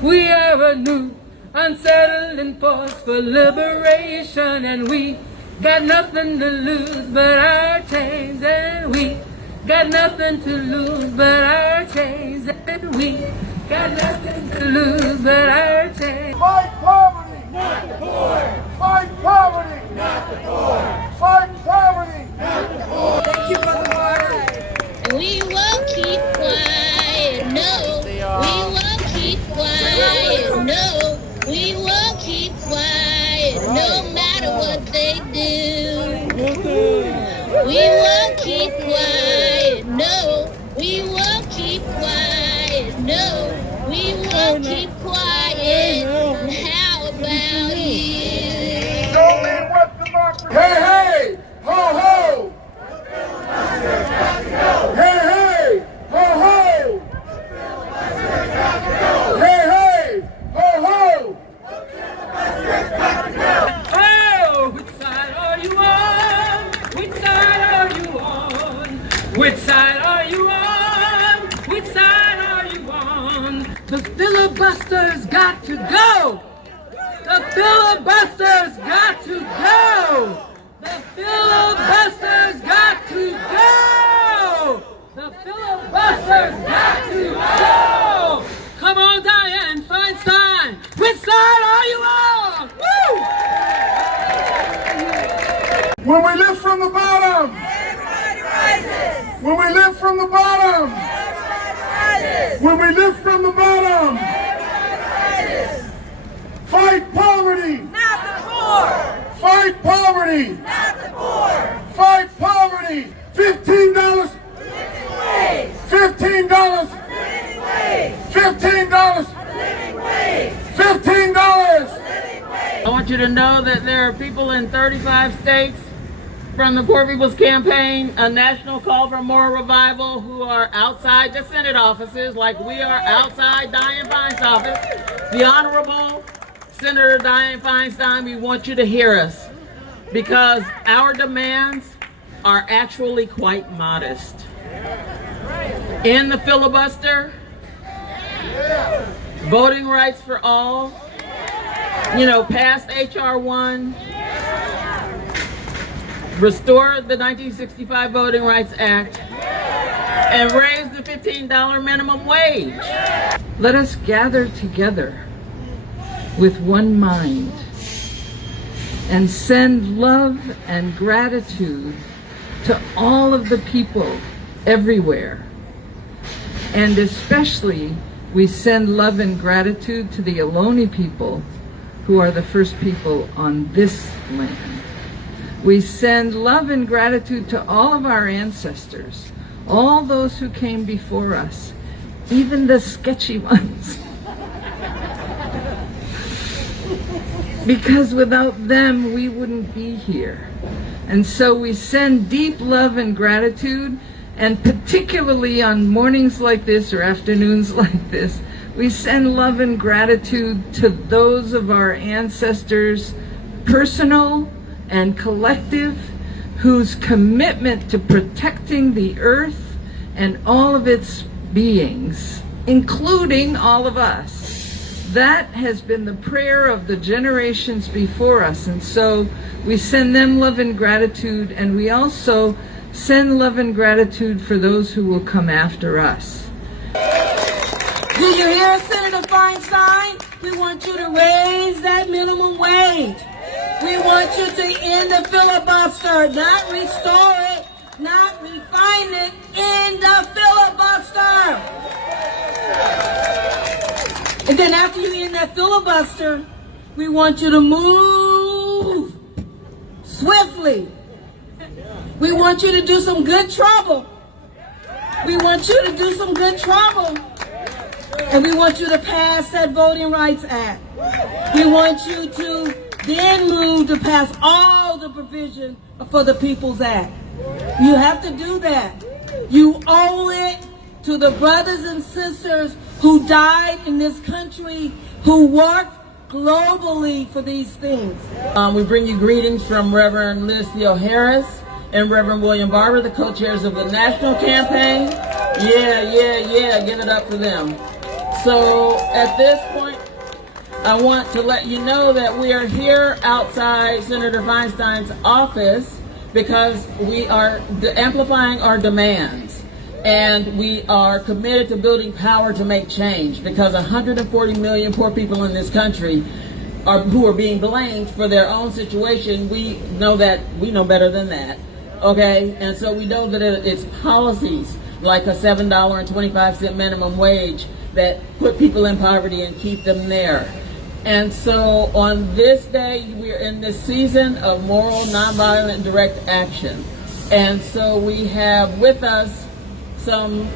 We are a new, unsettling force for liberation, and we got nothing to lose but our chains, and we got nothing to lose but our chains, and we got nothing to lose but our chains. Fight poverty, not the poor. Fight poverty, not the poor. Fight poverty, not the poor. Thank you for the water. We won't keep quiet, no. We won't keep quiet, no. We won't keep quiet, no matter what they do. We won't keep quiet, no. We won't keep quiet, no. We won't keep quiet. How about you? Show me what democracy. Hey, hey, ho, ho. Hey, hey, ho, ho. Hey, hey, ho, ho. Oh, which side are you on? Which side are you on? Which side are you on? Which side are you on? The filibuster's got to go! The filibuster's got to go! The filibuster's got to go! The filibuster's got to go! Come on, Diane Feinstein! Which side are you on? Woo! When we lift from the bottom, Everybody rises! when we lift from the bottom, Everybody rises! when we lift from the bottom, Everybody rises! fight poverty, Not the poor! fight poverty, Not the poor! fight poverty. $15, Living wage! $15, Living wage! $15, Living wage! $15. Living wage! I want you to know that there are people in 35 states from the Poor People's Campaign, a national call for more revival, who are outside the Senate offices like we are outside Diane Feinstein's office. The Honorable Senator Diane Feinstein, we want you to hear us because our demands are actually quite modest. In the filibuster, voting rights for all, passed H.R. 1, restore the 1965 Voting Rights Act, and raise the $15 minimum wage. Let us gather together with one mind and send love and gratitude to all of the people everywhere. And especially, we send love and gratitude to the Ohlone people, who are the first people on this land. We send love and gratitude to all of our ancestors, all those who came before us, even the sketchy ones. Because without them, we wouldn't be here. And so we send deep love and gratitude, and particularly on mornings like this or afternoons like this, we send love and gratitude to those of our ancestors, personal and collective, whose commitment to protecting the earth and all of its beings, including all of us, that has been the prayer of the generations before us. And so we send them love and gratitude, and we also send love and gratitude for those who will come after us. Do you hear, Senator Feinstein? We want you to raise that minimum wage. We want you to end the filibuster, not restore it, not refine it, end the filibuster. And then after you end that filibuster, we want you to move swiftly. We want you to do some good trouble. We want you to do some good trouble. And we want you to pass that Voting Rights Act. We want you to then move to pass all the provision for the People's Act. You have to do that. You owe it to the brothers and sisters who died in this country, who worked globally for these things. We bring you greetings from Reverend Lucio Harris and Reverend William Barber, the co-chairs of the national campaign. Yeah, give it up for them. So at this point, I want to let you know that we are here outside Senator Feinstein's office because we are amplifying our demands. And we are committed to building power to make change because 140 million poor people in this country who are being blamed for their own situation. We know better than that, okay? And so we know that it's policies like a $7.25 minimum wage that put people in poverty and keep them there. And so on this day, we're in this season of moral, nonviolent, direct action. And so we have with us some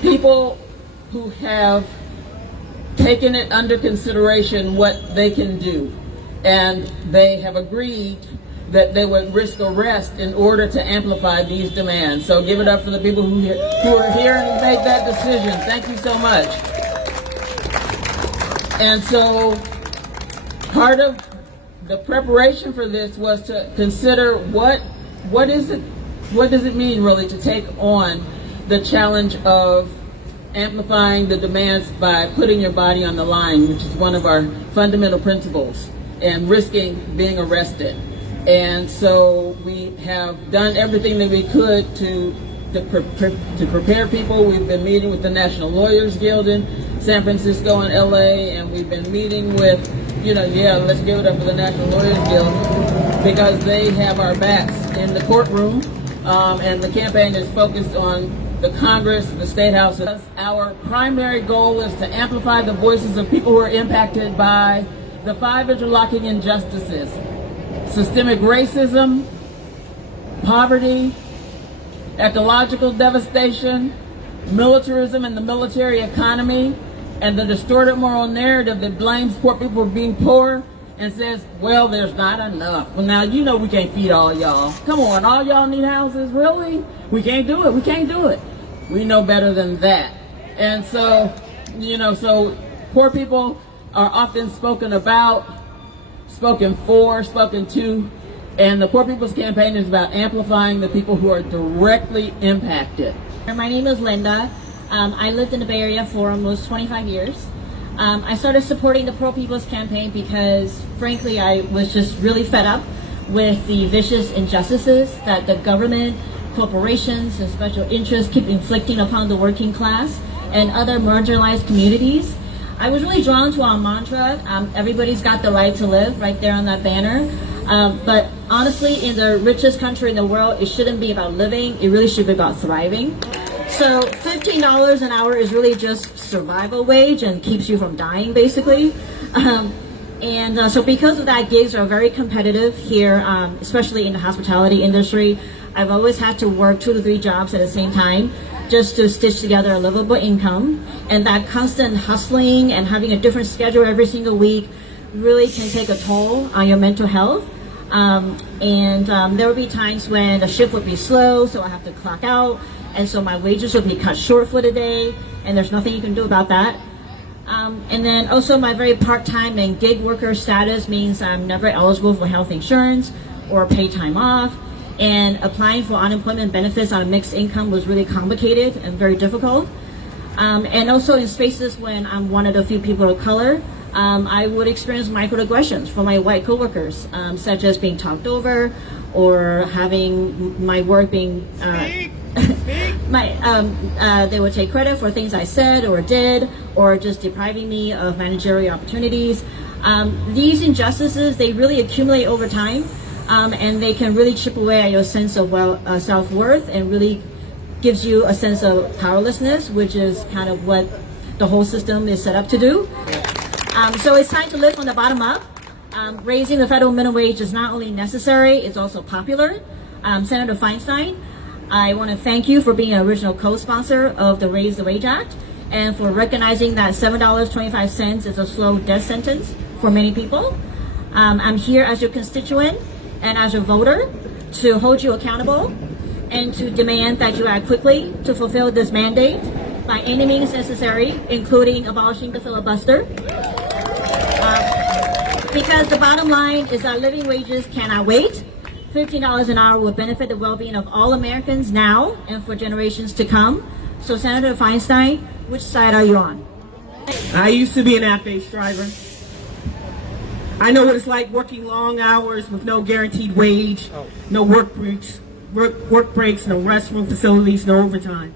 people who have taken it under consideration what they can do. And they have agreed that they would risk arrest in order to amplify these demands. So give it up for the people who are here and made that decision. Thank you so much. And so part of the preparation for this was to consider what does it mean really to take on the challenge of amplifying the demands by putting your body on the line, which is one of our fundamental principles, and risking being arrested. And so we have done everything that we could to prepare people. We've been meeting with the National Lawyers Guild in San Francisco and LA, and we've been meeting with, let's give it up for the National Lawyers Guild because they have our backs in the courtroom, and the campaign is focused on the Congress, the State House. Our primary goal is to amplify the voices of people who are impacted by the 5 interlocking injustices: systemic racism, poverty, ecological devastation, militarism and the military economy, and the distorted moral narrative that blames poor people for being poor and says, well, there's not enough. Well, now, we can't feed all y'all. Come on, all y'all need houses? Really? We can't do it. We can't do it. We know better than that. And so, so poor people are often spoken about, spoken for, spoken to, and the Poor People's Campaign is about amplifying the people who are directly impacted. My name is Linda. I lived in the Bay Area for almost 25 years. I started supporting the Poor People's Campaign because, frankly, I was just really fed up with the vicious injustices that the government, corporations, and special interests keep inflicting upon the working class and other marginalized communities. I was really drawn to our mantra, everybody's got the right to live, right there on that banner. But honestly, in the richest country in the world, it shouldn't be about living, it really should be about thriving. So $15 an hour is really just survival wage and keeps you from dying, basically. So because of that, gigs are very competitive here, especially in the hospitality industry. I've always had to work 2 to 3 jobs at the same time just to stitch together a livable income. And that constant hustling and having a different schedule every single week really can take a toll on your mental health. There would be times when the shift would be slow, so I have to clock out, and so my wages would be cut short for the day, and there's nothing you can do about that. And then also my very part-time and gig worker status means I'm never eligible for health insurance or paid time off, and applying for unemployment benefits on a mixed income was really complicated and very difficult. And also in spaces when I'm one of the few people of color, I would experience microaggressions from my white coworkers, such as being talked over or having my work being they would take credit for things I said or did, or just depriving me of managerial opportunities. These injustices, they really accumulate over time, and they can really chip away at your sense of self-worth, and really gives you a sense of powerlessness, which is kind of what the whole system is set up to do. So it's time to live from the bottom up. Raising the federal minimum wage is not only necessary, it's also popular. Senator Feinstein, I want to thank you for being an original co-sponsor of the Raise the Wage Act, and for recognizing that $7.25 is a slow death sentence for many people. I'm here as your constituent and as your voter to hold you accountable and to demand that you act quickly to fulfill this mandate by any means necessary, including abolishing the filibuster. Because the bottom line is that living wages cannot wait. $15 an hour will benefit the well-being of all Americans now and for generations to come. So Senator Feinstein, which side are you on? I used to be an app-based driver. I know what it's like working long hours with no guaranteed wage, no work breaks, no restroom facilities, no overtime.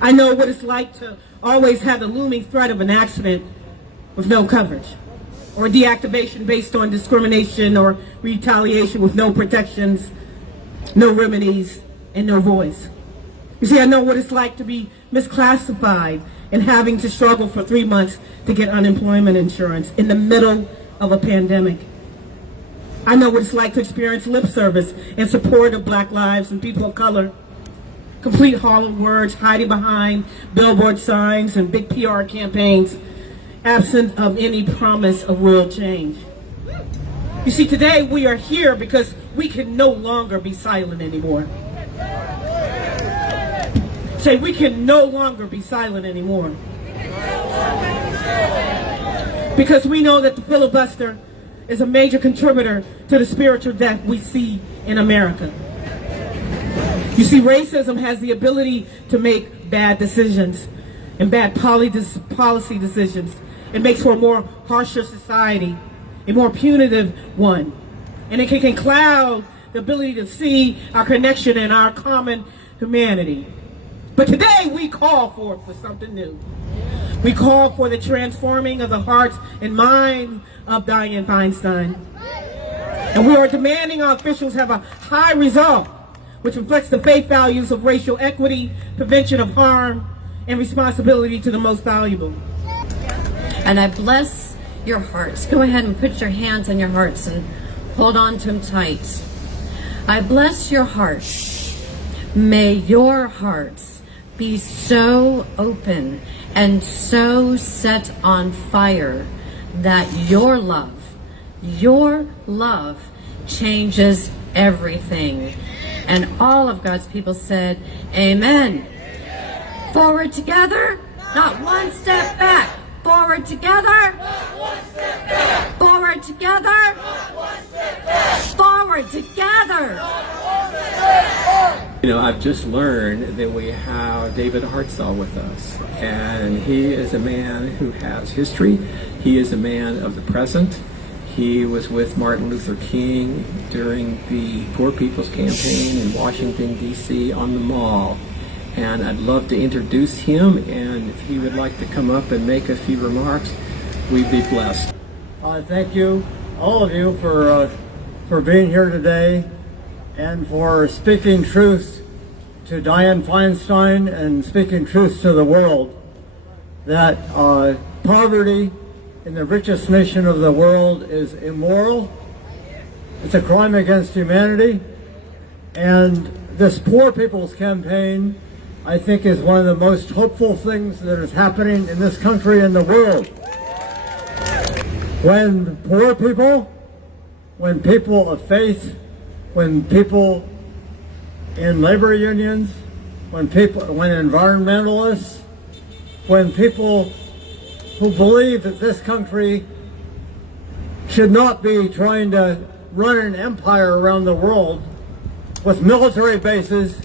I know what it's like to always have the looming threat of an accident with no coverage, or deactivation based on discrimination or retaliation with no protections, no remedies, and no voice. You see, I know what it's like to be misclassified and having to struggle for 3 months to get unemployment insurance in the middle of a pandemic. I know what it's like to experience lip service in support of Black lives and people of color. Complete hollow words hiding behind billboard signs and big PR campaigns, absent of any promise of real change. You see, today we are here because we can no longer be silent anymore. Say, we can no longer be silent anymore. Because we know that the filibuster is a major contributor to the spiritual death we see in America. You see, racism has the ability to make bad decisions and bad policy decisions. It makes for a more harsher society, a more punitive one. And it can cloud the ability to see our connection and our common humanity. But today we call for something new. We call for the transforming of the hearts and mind of Diane Feinstein. And we are demanding our officials have a high resolve, which reflects the faith values of racial equity, prevention of harm, and responsibility to the most valuable. And I bless your hearts. Go ahead and put your hands on your hearts and hold on to them tight. I bless your hearts. May your hearts be so open and so set on fire that your love changes everything. And all of God's people said, amen. Forward together, not one step back. Forward together, not one step back. Forward together, not one step back. Forward together, not one step back. You know, I've just learned that we have David Hartzell with us, and he is a man who has history. He is a man of the present. He was with Martin Luther King during the Poor People's Campaign in Washington, D.C. on the Mall. And I'd love to introduce him, and if he would like to come up and make a few remarks, we'd be blessed. Thank you, all of you, for being here today and for speaking truth to Diane Feinstein and speaking truth to the world that poverty in the richest nation of the world is immoral. It's a crime against humanity. And this Poor People's Campaign, I think, is one of the most hopeful things that is happening in this country and the world. When poor people, when people of faith, when people in labor unions, when environmentalists, when people who believe that this country should not be trying to run an empire around the world with military bases,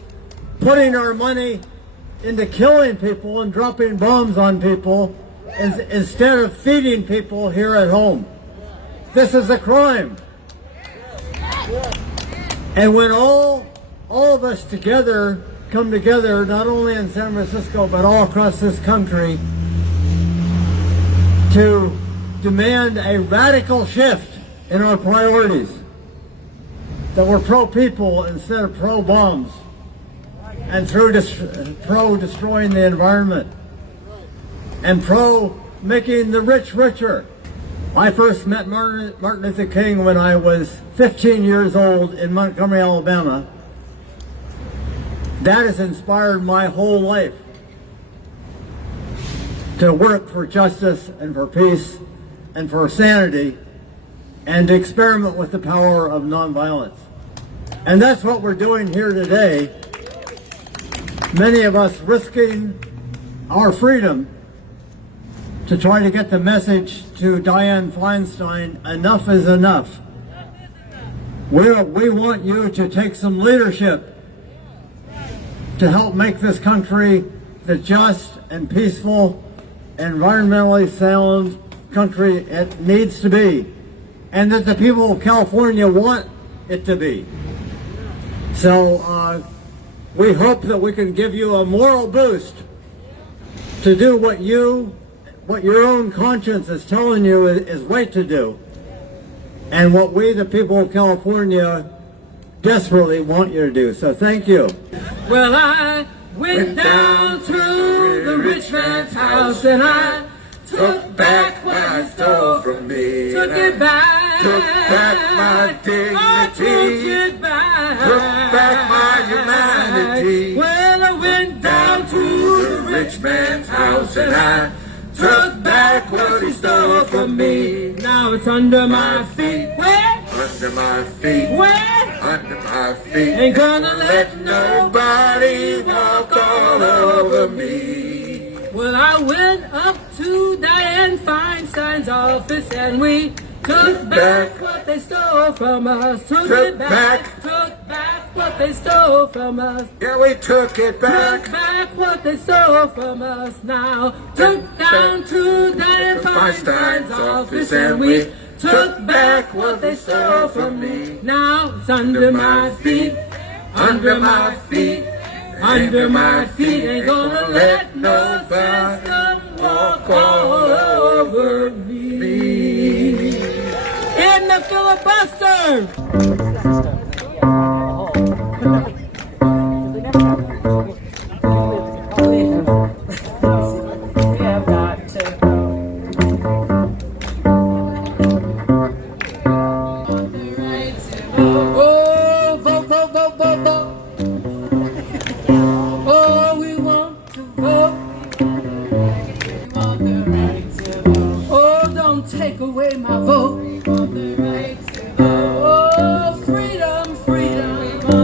putting our money into killing people and dropping bombs on people instead of feeding people here at home. This is a crime. And when all of us together come together, not only in San Francisco, but all across this country, to demand a radical shift in our priorities, that we're pro-people instead of pro-bombs, and pro-destroying the environment, and pro-making the rich richer. I first met Martin Luther King when I was 15 years old in Montgomery, Alabama. That has inspired my whole life to work for justice and for peace and for sanity and to experiment with the power of nonviolence. And that's what we're doing here today. Many of us risking our freedom to try to get the message to Diane Feinstein, enough is enough. We want you to take some leadership to help make this country the just and peaceful environmentally sound country it needs to be, and that the people of California want it to be. So we hope that we can give you a moral boost to do what your own conscience is telling you is right to do, and what we, the people of California, desperately want you to do. So thank you. Well, I went down to the rich man's house and I took back what he stole from me. Took it back. Took back my dignity. I took it back. Took back my humanity. Well, I went down to the rich man's house and I took back what he stole from me. Now it's under my feet. Where? Under my feet. Where? Under my feet. Ain't gonna let nobody walk all over me. Well, I went up to Diane Feinstein's office and we took back what they stole from us. Took it back. Took back what they stole from us. Yeah, we took it back. Took back what they stole from us now. Took down to Diane Feinstein's office and we took back what they stole from me. Now it's under my feet. Under my feet. Under my feet. Ain't gonna let no system walk all over me. In the filibuster! Oh, vote, vote, vote, vote, vote. Oh, we want to vote. Oh, don't take away my vote.